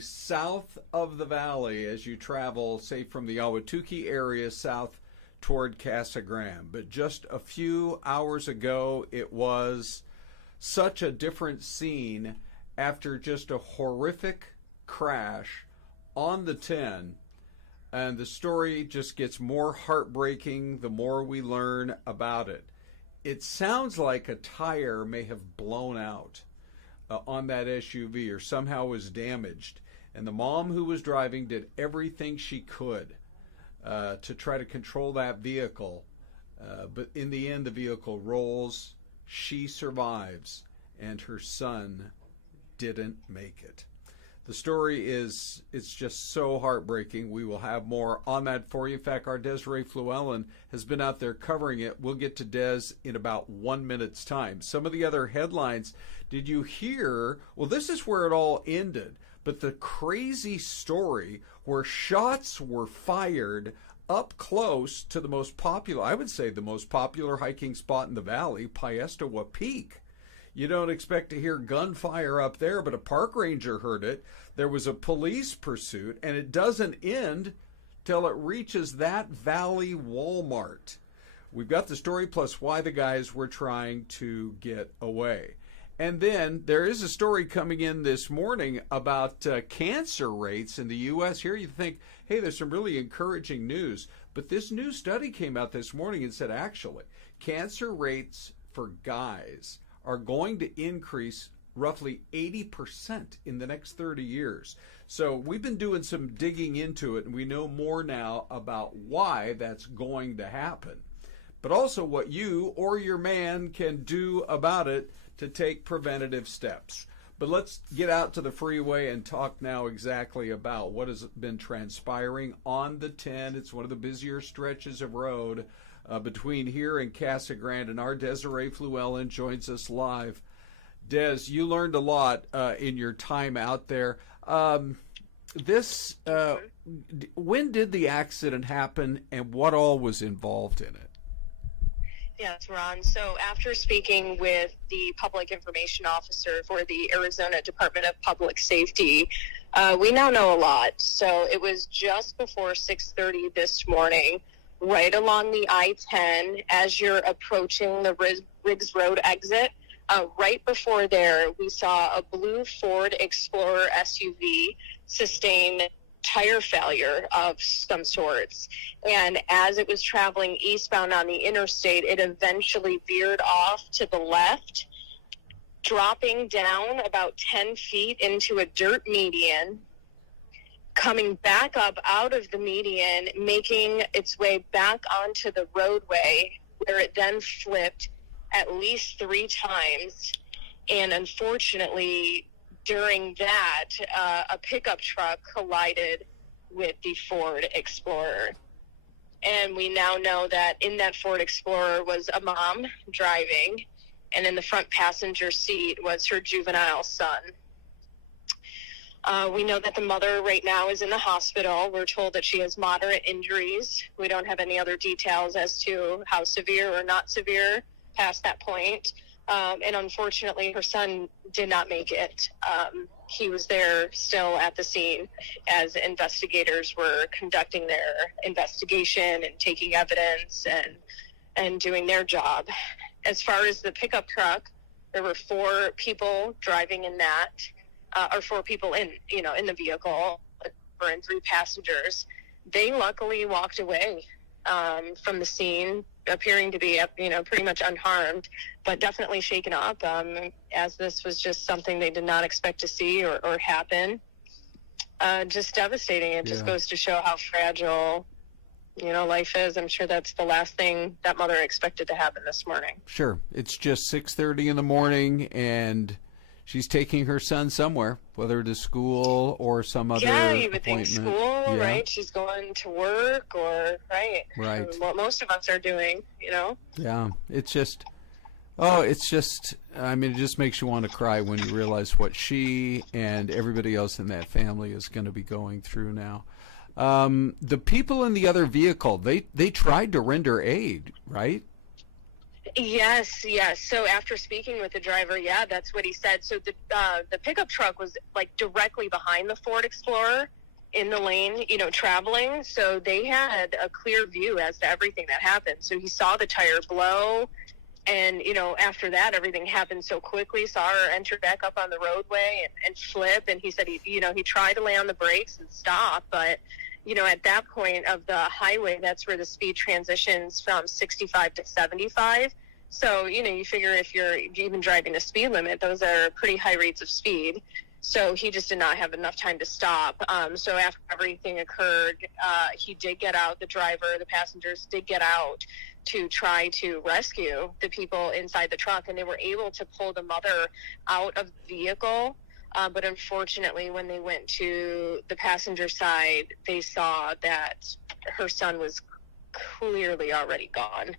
south of the valley as you travel, say, from the Ahwatukee area south toward Casa Grande. But just a few hours ago, it was such a different scene after just a horrific crash on the 10. And the story just gets more heartbreaking the more we learn about it. It sounds like a tire may have blown out on that SUV or somehow was damaged. And the mom who was driving did everything she could to try to control that vehicle. But in the end, the vehicle rolls. She survives, and her son didn't make it. The story is, it's just so heartbreaking. We will have more on that for you. In fact, our Desiree Fluellen has been out there covering it. We'll get to Des in about 1 minute's time. Some of the other headlines, did you hear? Well, this is where it all ended. But the crazy story where shots were fired up close to the most popular, I would say the most popular hiking spot in the valley, Piestewa Peak. You don't expect to hear gunfire up there, but a park ranger heard it. There was a police pursuit, and it doesn't end till it reaches that valley Walmart. We've got the story plus why the guys were trying to get away. And then there is a story coming in this morning about cancer rates in the U.S. Here you think, hey, there's some really encouraging news. But this new study came out this morning and said, actually, cancer rates for guys are going to increase roughly 80% in the next 30 years. So we've been doing some digging into it, and we know more now about why that's going to happen, but also what you or your man can do about it to take preventative steps. But let's get out to the freeway and talk now exactly about what has been transpiring on the 10. It's one of the busier stretches of road between here and Casa Grande, and our Desiree Fluellen joins us live. Des, you learned a lot in your time out there. When did the accident happen, and what all was involved in it? Yes, Ron. So after speaking with the public information officer for the Arizona Department of Public Safety, we now know a lot. So it was just before 6:30 this morning, right along the I-10 as you're approaching the Riggs Road exit. Right before there, we saw a blue Ford Explorer SUV sustain tire failure of some sorts. And as it was traveling eastbound on the interstate, it eventually veered off to the left, dropping down about 10 feet into a dirt median, coming back up out of the median, making its way back onto the roadway, where it then flipped at least 3 times. And unfortunately, during that, a pickup truck collided with the Ford Explorer. And we now know that in that Ford Explorer was a mom driving, and in the front passenger seat was her juvenile son. We know that the mother right now is in the hospital. We're told that she has moderate injuries. We don't have any other details as to how severe or not severe past that point. And unfortunately, her son did not make it. He was there still at the scene as investigators were conducting their investigation and taking evidence and doing their job. As far as the pickup truck, there were 4 people driving in that, or 4 people in the vehicle, and 3 passengers. They luckily walked away from the scene, appearing to be, pretty much unharmed, but definitely shaken up, as this was just something they did not expect to see or happen. Just devastating. It just goes to show how fragile, life is. I'm sure that's the last thing that mother expected to happen this morning. Sure. It's just 6:30 in the morning, and she's taking her son somewhere, whether to school or some other you would think school, right? She's going to work right. What most of us are doing, Yeah, it just makes you want to cry when you realize what she and everybody else in that family is going to be going through now. The people in the other vehicle, they tried to render aid, right? Yes, yes. So after speaking with the driver, yeah, that's what he said. So the pickup truck was like directly behind the Ford Explorer in the lane, traveling. So they had a clear view as to everything that happened. So he saw the tire blow. And, after that, everything happened so quickly. Saw her enter back up on the roadway and flip. And he said, he tried to lay on the brakes and stop. But, at that point of the highway, that's where the speed transitions from 65 to 75. So, you figure if you're even driving the speed limit, those are pretty high rates of speed. So he just did not have enough time to stop. So after everything occurred, he did get out. The driver, the passengers did get out to try to rescue the people inside the truck, and they were able to pull the mother out of the vehicle. But unfortunately, when they went to the passenger side, they saw that her son was clearly already gone.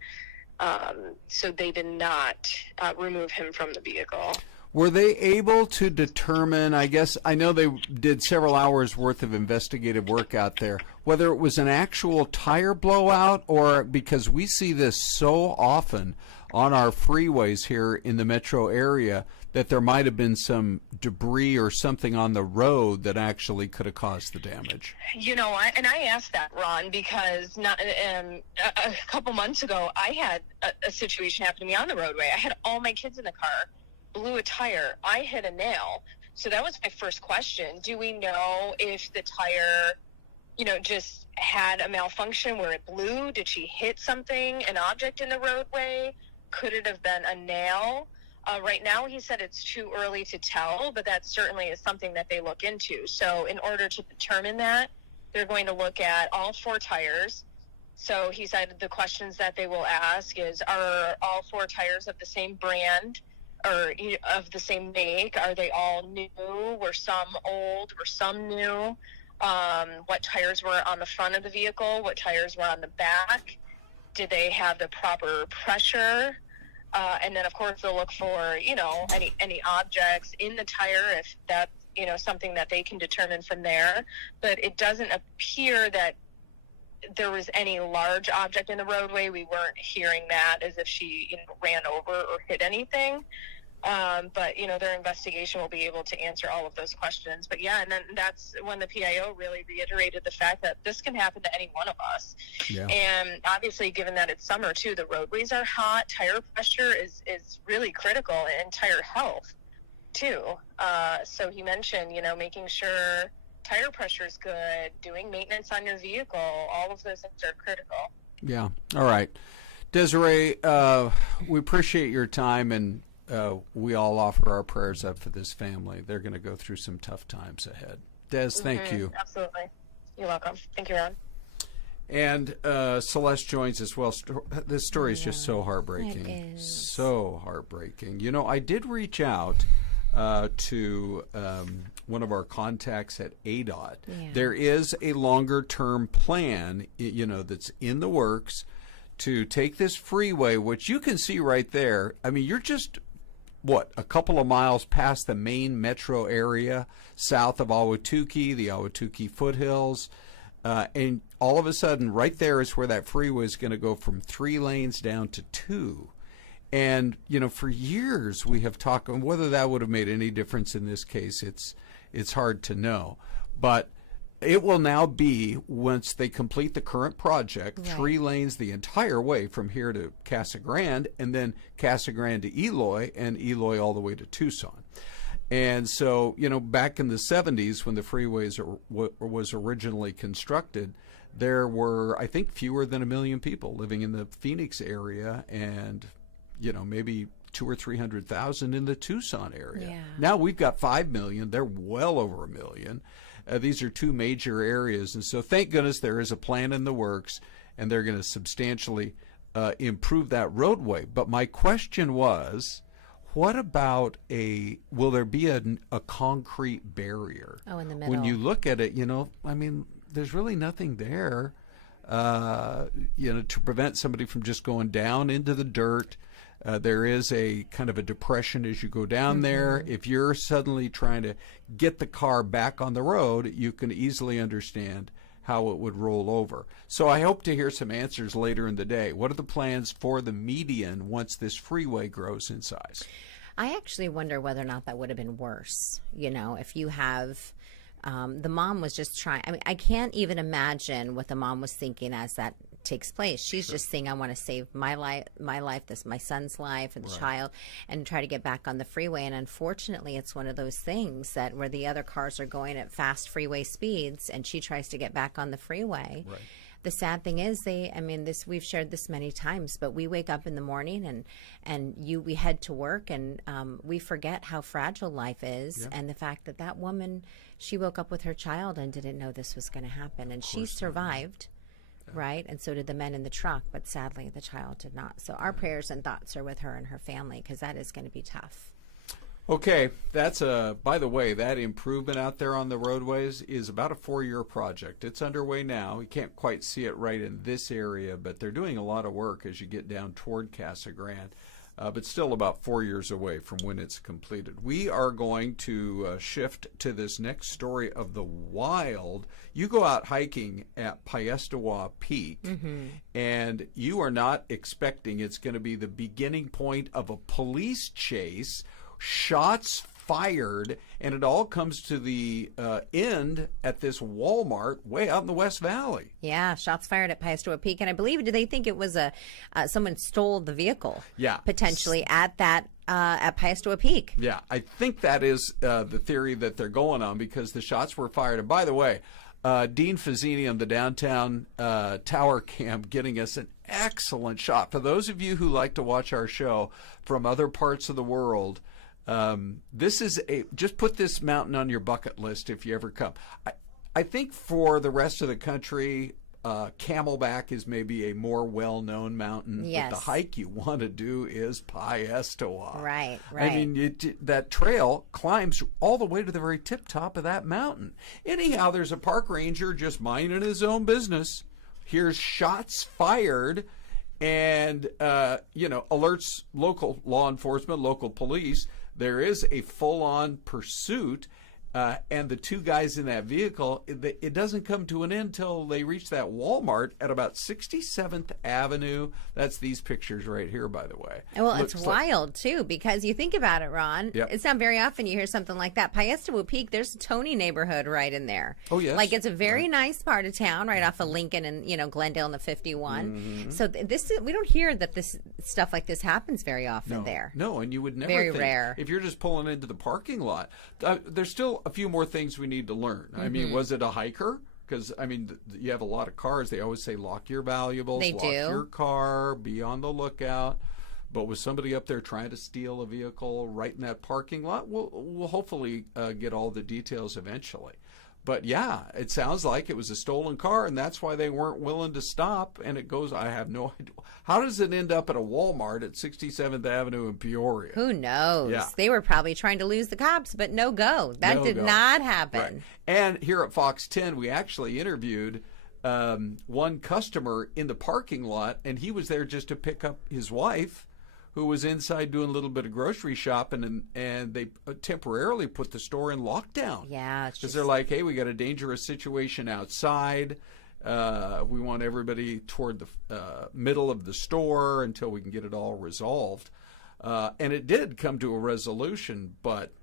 So they did not remove him from the vehicle. Were they able to determine, I know they did several hours worth of investigative work out there, whether it was an actual tire blowout, or because we see this so often on our freeways here in the metro area, that there might have been some debris or something on the road that actually could have caused the damage? I asked that, Ron, because a couple months ago, I had a situation happen to me on the roadway. I had all my kids in the car, blew a tire. I hit a nail. So that was my first question. Do we know if the tire, just had a malfunction where it blew? Did she hit something, an object in the roadway? Could it have been a nail? Right now, he said it's too early to tell, but that certainly is something that they look into. So in order to determine that, they're going to look at all 4 tires. So he said the questions that they will ask is, are all 4 tires of the same brand or of the same make? Are they all new? Were some old? Were some new? What tires were on the front of the vehicle? What tires were on the back? Did they have the proper pressure? And then, of course, they'll look for, any objects in the tire, if that's, something that they can determine from there. But it doesn't appear that there was any large object in the roadway. We weren't hearing that as if she, ran over or hit anything. But, their investigation will be able to answer all of those questions. But, yeah, and then that's when the PIO really reiterated the fact that this can happen to any one of us. Yeah. And obviously, given that it's summer, too, the roadways are hot. Tire pressure is really critical in tire health, too. So he mentioned, making sure tire pressure is good, doing maintenance on your vehicle, all of those things are critical. Yeah. All right. Desiree, we appreciate your time, and we all offer our prayers up for this family. They're going to go through some tough times ahead. Des, thank you. Absolutely. You're welcome. Thank you, Ron. And Celeste joins as well. This story is just so heartbreaking. It is. So heartbreaking. I did reach out to one of our contacts at ADOT. Yeah. There is a longer-term plan, that's in the works to take this freeway, which you can see right there. I mean, you're just a couple of miles past the main metro area, south of Ahwatukee, the Ahwatukee foothills, and all of a sudden, right there is where that freeway is going to go from 3 lanes down to 2. And for years we have talked, and whether that would have made any difference in this case, it's hard to know. But it will now be, once they complete the current project, right, 3 lanes the entire way from here to Casa Grande, and then Casa Grande to Eloy, and Eloy all the way to Tucson. And so, back in the 70s when the freeways was originally constructed, there were, I think, fewer than 1 million people living in the Phoenix area, and, maybe 200,000 or 300,000 in the Tucson area. Yeah. Now we've got 5 million. They're well over 1 million. These are 2 major areas, and so thank goodness there is a plan in the works, and they're going to substantially improve that roadway. But my question was, what about will there be a concrete barrier? Oh, in the middle. When you look at it, there's really nothing there, to prevent somebody from just going down into the dirt. There is a kind of a depression as you go down there. If you're suddenly trying to get the car back on the road, you can easily understand how it would roll over. So I hope to hear some answers later in the day. What are the plans for the median once this freeway grows in size? I actually wonder whether or not that would have been worse. You know, if you have, the mom was just trying. I mean, I can't even imagine what the mom was thinking as that takes place. She's just saying, I want to save my life, my son's life, and the child, and try to get back on the freeway. And unfortunately, it's one of those things that where the other cars are going at fast freeway speeds, and she tries to get back on the freeway. Right. The sad thing is, we've shared this many times, but we wake up in the morning and we head to work, and we forget how fragile life is, and the fact that that woman, she woke up with her child and didn't know this was going to happen, and she survived. Right, and so did the men in the truck, but sadly the child did not. So our prayers and thoughts are with her and her family, because that is going to be tough. Okay, that's by the way, that improvement out there on the roadways is about a 4-year project. It's underway now. You can't quite see it right in this area, but they're doing a lot of work as you get down toward Casa Grande. But still about 4 years away from when it's completed. We are going to shift to this next story of the wild. You go out hiking at Piestewa Peak, and you are not expecting it's going to be the beginning point of a police chase, shots fired, and it all comes to the end at this Walmart way out in the West Valley. Yeah, shots fired at Piestewa Peak, and I believe, do they think it was someone stole the vehicle? Yeah, potentially at that at Piestewa Peak. Yeah, I think that is the theory that they're going on, because the shots were fired. And by the way, Dean Fazzini on the downtown tower cam getting us an excellent shot. For those of you who like to watch our show from other parts of the world, this is just put this mountain on your bucket list if you ever come. I think for the rest of the country, Camelback is maybe a more well-known mountain. Yes. But the hike you want to do is Piestawa. Right. I mean, that trail climbs all the way to the very tip top of that mountain. Anyhow, there's a park ranger just minding his own business. Here's shots fired, and alerts local law enforcement, local police. There is a full-on pursuit, and the two guys in that vehicle, it doesn't come to an end until they reach that Walmart at about 67th Avenue. That's these pictures right here, by the way. Well, it's wild, too, because you think about it, Ron. Yep. It's not very often you hear something like that. Piestewa Peak, there's a Tony neighborhood right in there. Oh, yes. Like, it's a very nice part of town, right off of Lincoln and, Glendale and the 51. So we don't hear that this stuff like this happens very often there. No, and you would never Very think, rare. if you're just pulling into the parking lot. There's still a few more things we need to learn. I mean, was it a hiker? Because, I mean, you have a lot of cars. They always say lock your valuables, lock your car, be on the lookout. But was somebody up there trying to steal a vehicle right in that parking lot? We'll hopefully get all the details eventually. But, yeah, it sounds like it was a stolen car, and that's why they weren't willing to stop. And it goes, I have no idea. How does it end up at a Walmart at 67th Avenue in Peoria? Who knows? Yeah. They were probably trying to lose the cops, but no go. That did not happen. Right. And here at Fox 10, we actually interviewed one customer in the parking lot, and he was there just to pick up his wife, who was inside doing a little bit of grocery shopping, and they temporarily put the store in lockdown. Yeah. Because they're like, hey, we got a dangerous situation outside. We want everybody toward the middle of the store until we can get it all resolved. And it did come to a resolution, but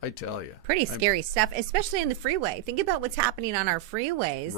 I tell you. Pretty scary stuff, especially in the freeway. Think about what's happening on our freeways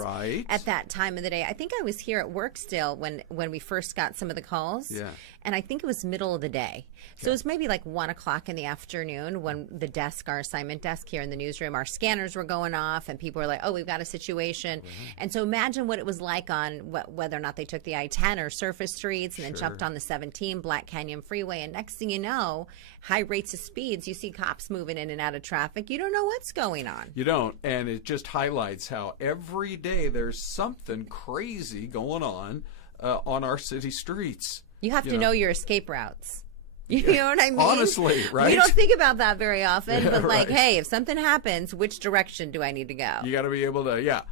at that time of the day. I think I was here at work still when we first got some of the calls. Yeah. And I think it was middle of the day. So it was maybe like 1 o'clock in the afternoon when the desk, our assignment desk here in the newsroom, our scanners were going off and people were like, oh, we've got a situation. And so imagine what it was like on whether or not they took the I-10 or surface streets and then jumped on the 17 Black Canyon Freeway. And next thing you know, high rates of speeds, you see cops moving in and out of traffic. You don't know what's going on. You don't. And it just highlights how every day there's something crazy going on our city streets. You have to know your escape routes. You know what I mean? Honestly, right? We don't think about that very often, but like, hey, if something happens, which direction do I need to go? You got to be able to,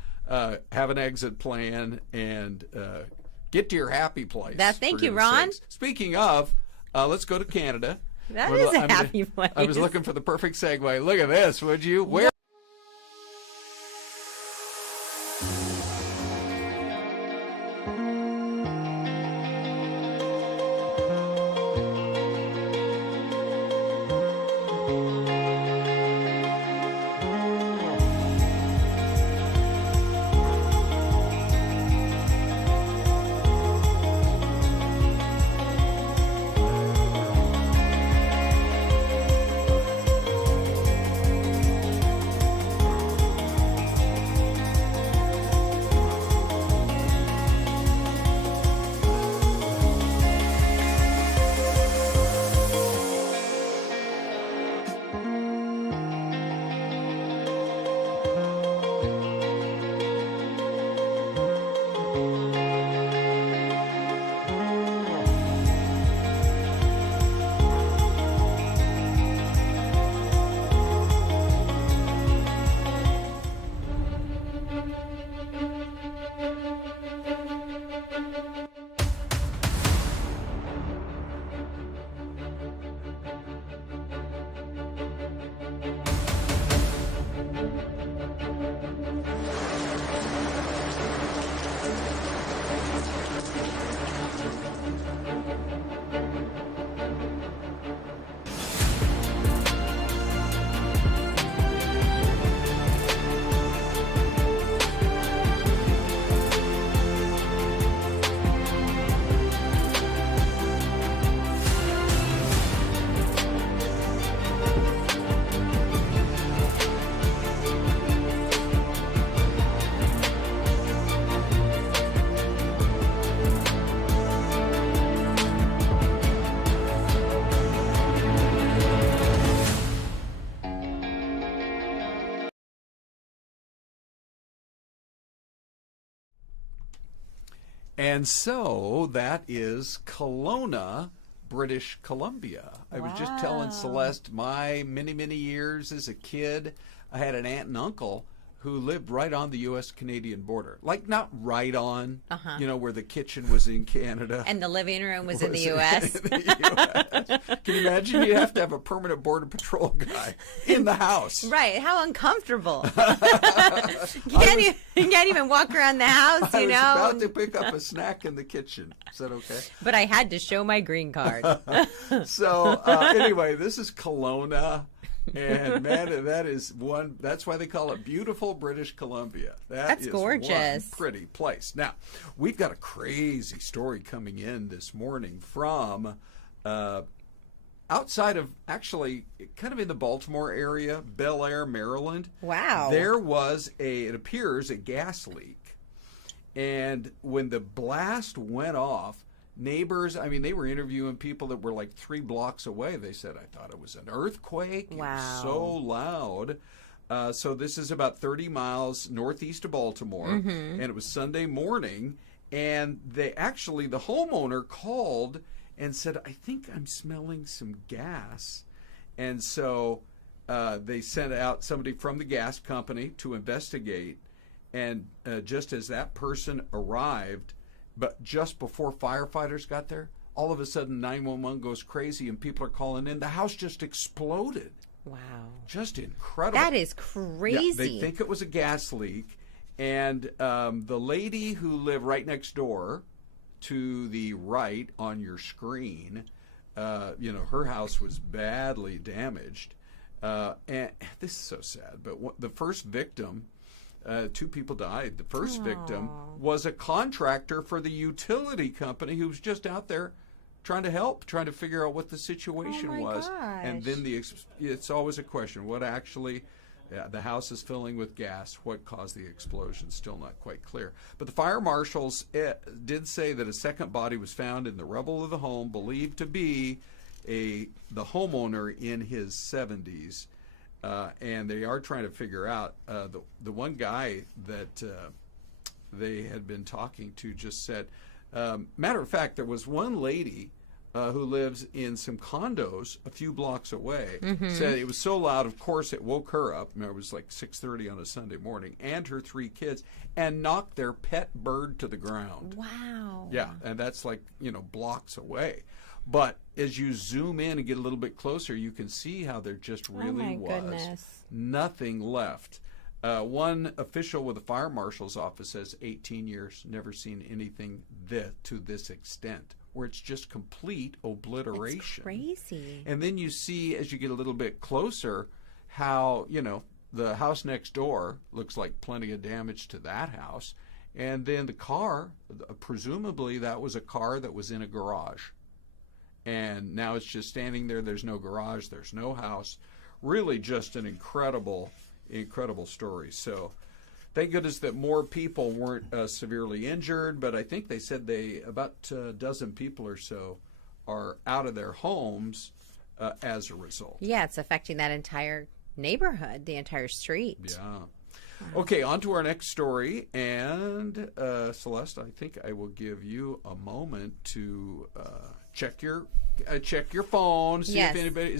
have an exit plan and get to your happy place. Thank you, Ron. Speaking of, let's go to Canada. That is a happy place. I was looking for the perfect segue. Look at this, would you? And so that is Kelowna, British Columbia. I was just telling Celeste my many, many years as a kid, I had an aunt and uncle who lived right on the U.S.-Canadian border. Like, not right on, where the kitchen was in Canada. And the living room was in the U.S. In the US. Can you imagine? You have to have a permanent Border Patrol guy in the house. Right. How uncomfortable. You can't even walk around the house, you know? I was about to pick up a snack in the kitchen. Is that okay? But I had to show my green card. So, anyway, this is Kelowna. And man, that's why they call it beautiful British Columbia. That's gorgeous. One pretty place. Now, we've got a crazy story coming in this morning from outside of, actually, kind of in the Baltimore area, Bel Air, Maryland. Wow. There was it appears, a gas leak. And when the blast went off, neighbors, I mean, they were interviewing people that were like 3 blocks away. They said, I thought it was an earthquake. Wow. It was so loud. So this is about 30 miles northeast of Baltimore. And it was Sunday morning. And the homeowner called and said, I think I'm smelling some gas. And so they sent out somebody from the gas company to investigate. And just as that person arrived, but just before firefighters got there, all of a sudden 911 goes crazy and people are calling in. The house just exploded. Wow. Just incredible. That is crazy. Yeah, they think it was a gas leak. And the lady who lived right next door to the right on your screen, her house was badly damaged. And this is so sad, but the first victim, 2 people died. The first victim was a contractor for the utility company who was just out there trying to help, trying to figure out what the situation was. Gosh. And then it's always a question, what actually, the house is filling with gas, what caused the explosion? Still not quite clear. But the fire marshals did say that a second body was found in the rubble of the home, believed to be the homeowner in his 70s. And they are trying to figure out, the one guy that they had been talking to just said, matter of fact, there was one lady who lives in some condos a few blocks away, said it was so loud, of course, it woke her up. It was like 6:30 on a Sunday morning, and her 3 kids, and knocked their pet bird to the ground. Wow. Yeah, and that's like, blocks away. But as you zoom in and get a little bit closer, you can see how there just really was nothing left. One official with the fire marshal's office says 18 years, never seen anything to this extent, where it's just complete obliteration. It's crazy. And then you see, as you get a little bit closer, how, the house next door looks like plenty of damage to that house. And then the car, presumably that was a car that was in a garage. And now it's just standing there. There's no garage. There's no house. Really just an incredible, incredible story. So thank goodness that more people weren't severely injured. But I think they said about a dozen people or so are out of their homes as a result. Yeah, it's affecting that entire neighborhood, the entire street. Yeah. Okay, on to our next story. And Celeste, I think I will give you a moment to check your phone, see if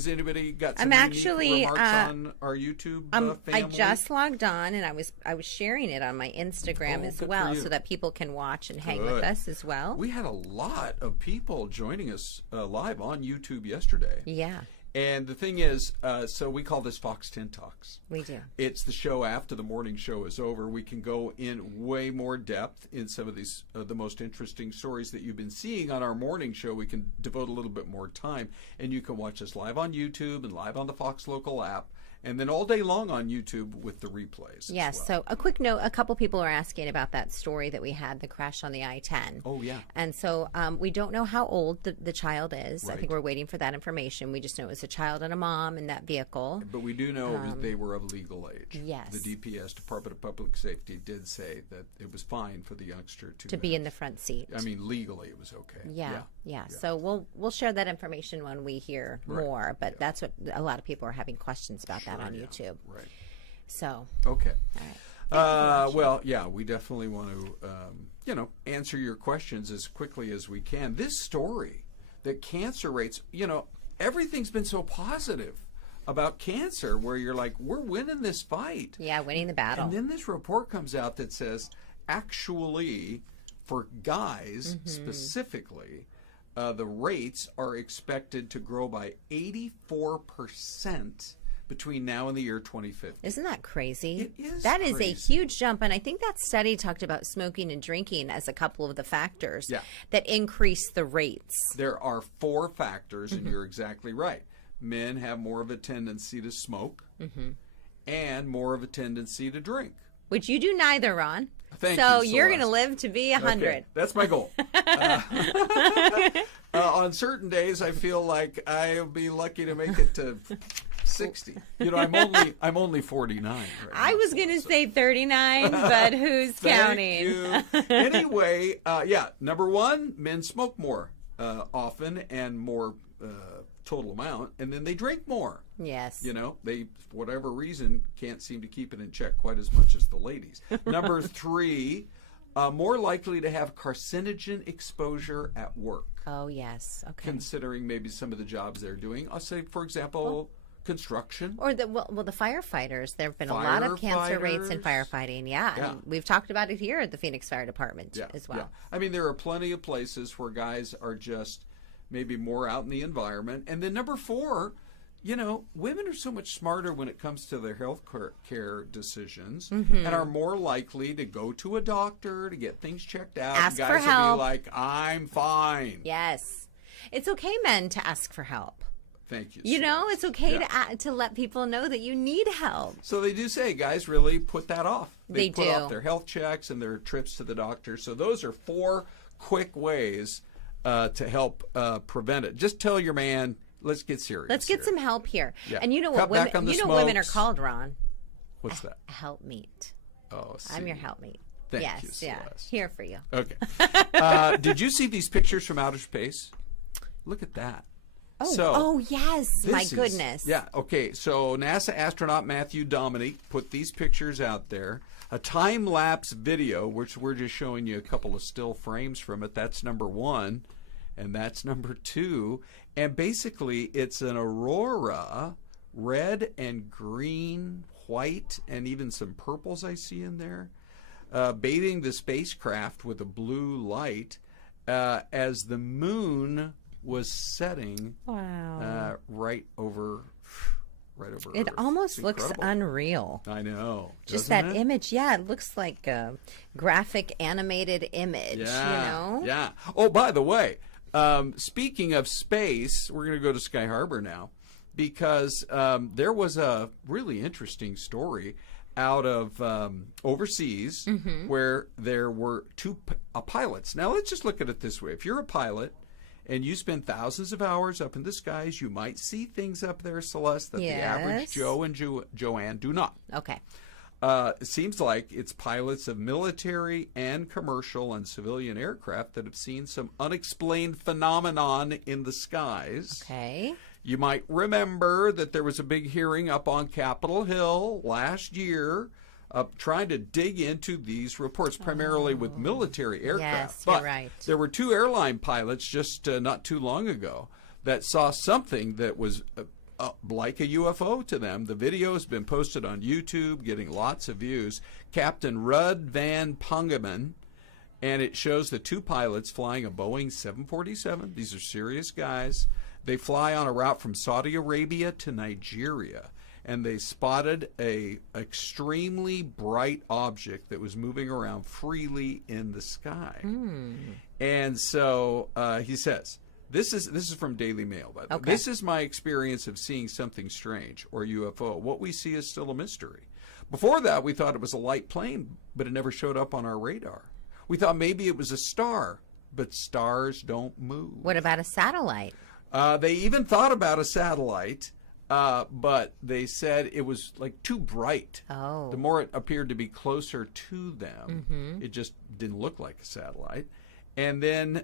anybody got some unique remarks on our YouTube family. I just logged on, and I was sharing it on my Instagram as well, so that people can watch and hang with us as well. We had a lot of people joining us live on YouTube yesterday. Yeah. And the thing is, so we call this Fox 10 Talks. We do. It's the show after the morning show is over. We can go in way more depth in some of these, the most interesting stories that you've been seeing on our morning show. We can devote a little bit more time. And you can watch us live on YouTube and live on the Fox Local app. And then all day long on YouTube with the replays. Yes. Well. So a quick note, a couple people are asking about that story that we had, the crash on the I-10. Oh, yeah. And so we don't know how old the child is. Right. I think we're waiting for that information. We just know it was a child and a mom in that vehicle. But we do know they were of legal age. Yes. The DPS, Department of Public Safety, did say that it was fine for the youngster to be in the front seat. I mean, legally it was okay. Yeah. So we'll share that information when we hear more. But that's what a lot of people are having questions about that on YouTube. Right. So. Okay. Well, yeah, we definitely want to, answer your questions as quickly as we can. This story, that cancer rates, everything's been so positive about cancer, where you're like, we're winning this fight. Yeah, winning the battle. And then this report comes out that says, actually, for guys specifically, the rates are expected to grow by 84% between now and the year 2050. Isn't that crazy? It is That is crazy. a huge jump. And I think that study talked about smoking and drinking as a couple of the factors that increase the rates. There are 4 factors, and you're exactly right. Men have more of a tendency to smoke and more of a tendency to drink. Which you do neither, Ron. Thank so you, you're going to Celeste. live to be 100. Okay, that's my goal. On certain days, I feel like I'll be lucky to make it to 60. I'm only 49. Right I now, was going to say 39, but who's counting? Thank you. Anyway, number 1, men smoke more often and more total amount, and then they drink more. Yes. They, for whatever reason, can't seem to keep it in check quite as much as the ladies. Number 3, more likely to have carcinogen exposure at work. Oh, yes. Okay. Considering maybe some of the jobs they're doing. I'll say, for example, construction. Or the firefighters. There have been a lot of cancer rates in firefighting. Yeah. And we've talked about it here at the Phoenix Fire Department as well. Yeah. I mean, there are plenty of places where guys are just maybe more out in the environment. And then number 4, women are so much smarter when it comes to their health care decisions and are more likely to go to a doctor to get things checked out. Ask guys for help. will be like, I'm fine. Yes. It's okay, men, to ask for help. Thank you. It's okay to let people know that you need help. So they do say guys really put that off. They put do. off their health checks and their trips to the doctor. So those are 4 quick ways to help prevent it. Just tell your man, let's get serious. Let's get some help here. Yeah. And you know Cut what back on the women are smokes. called, Ron? What's that? Helpmeet. Oh, see. I'm your helpmeet. Thank yes, you, yeah. Celeste. Here for you. Okay. Did you see these pictures from outer space? Look at that. Oh, yes. My goodness. Yeah, okay. So NASA astronaut Matthew Dominique put these pictures out there. A time-lapse video, which we're just showing you a couple of still frames from it. That's number 1, and that's number 2. And basically, it's an aurora, red and green, white, and even some purples I see in there, bathing the spacecraft with a blue light as the moon was setting right over It Earth. almost It's looks incredible. unreal. I know. Just Doesn't that it? image. Yeah, it looks like a graphic animated image, Yeah. Oh, by the way, speaking of space, we're going to go to Sky Harbor now because there was a really interesting story out of overseas where there were 2 pilots. Now, let's just look at it this way. If you're a pilot and you spend thousands of hours up in the skies, you might see things up there, Celeste, that the average Joe and Joanne do not. Okay. It seems like it's pilots of military and commercial and civilian aircraft that have seen some unexplained phenomenon in the skies. Okay. You might remember that there was a big hearing up on Capitol Hill last year trying to dig into these reports, primarily with military aircraft. Yes, you're but right. there were 2 airline pilots just not too long ago that saw something that was like a UFO to them. The video has been posted on YouTube, getting lots of views. Captain Rudd Van Pungeman, and it shows the 2 pilots flying a Boeing 747. These are serious guys. They fly on a route from Saudi Arabia to Nigeria, and they spotted a extremely bright object that was moving around freely in the sky. And so he says, this is from Daily Mail, by the way. Okay. This is my experience of seeing something strange, or UFO. What we see is still a mystery. Before that, we thought it was a light plane, but it never showed up on our radar. We thought maybe it was a star, but stars don't move. What about a satellite? They even thought about a satellite, but they said it was like too bright. Oh. The more it appeared to be closer to them, it just didn't look like a satellite. And then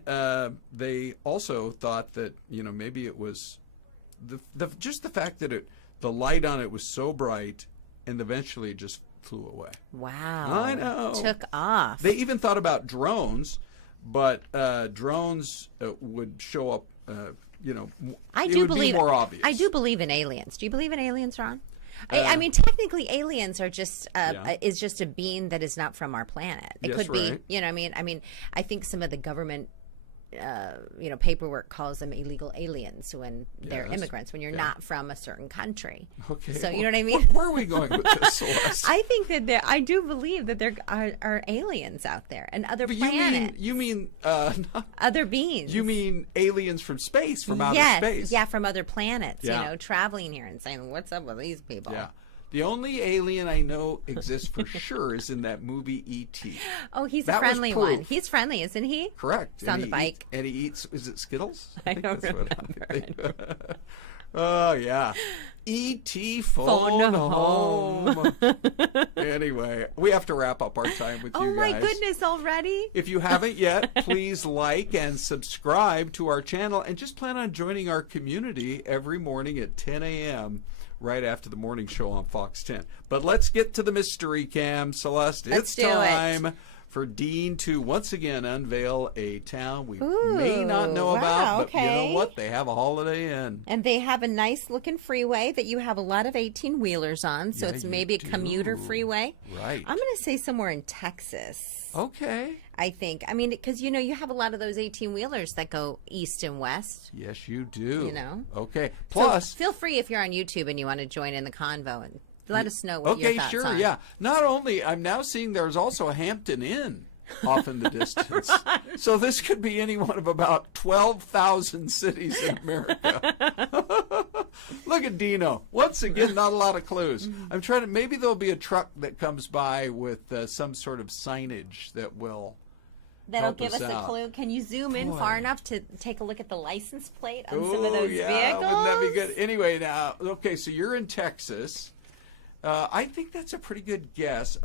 they also thought that maybe it was just the fact that the light on it was so bright, and eventually it just flew away. Wow. I know. Took off. They even thought about drones, but drones would show up, I it do would believe be more obvious. I do believe in aliens. Do you believe in aliens, Ron? I mean, technically, aliens are just is just a being that is not from our planet. It Yes, could be, right. you know. I mean, I think some of the government, paperwork calls them illegal aliens when they're Yes. immigrants, when you're not from a certain country. Okay. So you know what I mean? Where are we going with this, Celeste? I think that I do believe that there are aliens out there and other planets. You mean other beings. you mean aliens from space, from outer yes, space? yeah, from other planets. Yeah. Traveling here and saying, "What's up with these people?" Yeah. The only alien I know exists for sure is in that movie E.T. Oh, he's That a was friendly proof. one. He's friendly, isn't he? Correct. He's on the bike. And he eats, is it Skittles? I think don't that's what remember. I think. Oh, yeah. E.T. phone home. Anyway, we have to wrap up our time with you guys. Oh, my goodness, already? If you haven't yet, please like and subscribe to our channel and just plan on joining our community every morning at 10 a.m. right after the morning show on Fox 10. But let's get to the mystery cam, Celeste. Let's It's do time it. for Dean to once again unveil a town we Ooh, may not know wow, about, but you okay. know what? They have a Holiday Inn. And they have a nice looking freeway that you have a lot of 18-wheelers on, so Yeah, it's you maybe a do. commuter freeway. Right. I'm going to say somewhere in Texas. Okay. I think. I mean, because, you have a lot of those 18-wheelers that go east and west. Yes, you do. You know? Okay. So Plus, feel free if you're on YouTube and you want to join in the convo and let us know what your okay, thoughts sure, are. yeah. Not only, I'm now seeing there's also a Hampton Inn off in the distance. So this could be any one of about 12,000 cities in America. Look at Dino. Once again, not a lot of clues. I'm trying to, maybe there'll be a truck that comes by with some sort of signage that will That'll help give us a out. clue. Can you zoom in Boy. far enough to take a look at the license plate on Oh, some of those yeah, vehicles? wouldn't that be good? Anyway, now, okay, so you're in Texas. I think that's a pretty good guess.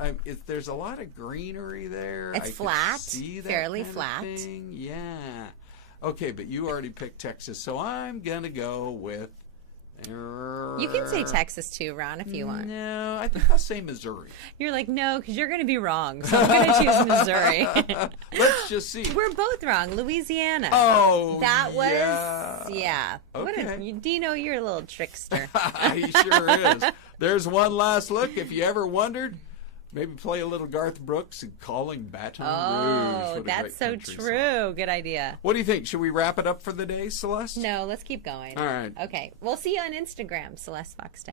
There's a lot of greenery there. It's I could flat, see that fairly kind of flat. thing. Yeah. Okay, but you already picked Texas, so I'm gonna go with. You can say Texas too, Ron, if you want. No, I think I'll say Missouri. You're like, no, because you're going to be wrong. So I'm going to choose Missouri. Let's just see. We're both wrong. Louisiana. Oh, That was, yeah. Okay. Dino, you're a little trickster. He sure is. There's one last look. If you ever wondered, maybe play a little Garth Brooks and Calling Baton Rouge. Oh, What a that's great so country song. true. Good idea. What do you think? Should we wrap it up for the day, Celeste? No, let's keep going. All right. Okay. We'll see you on Instagram, Celeste Fox 10.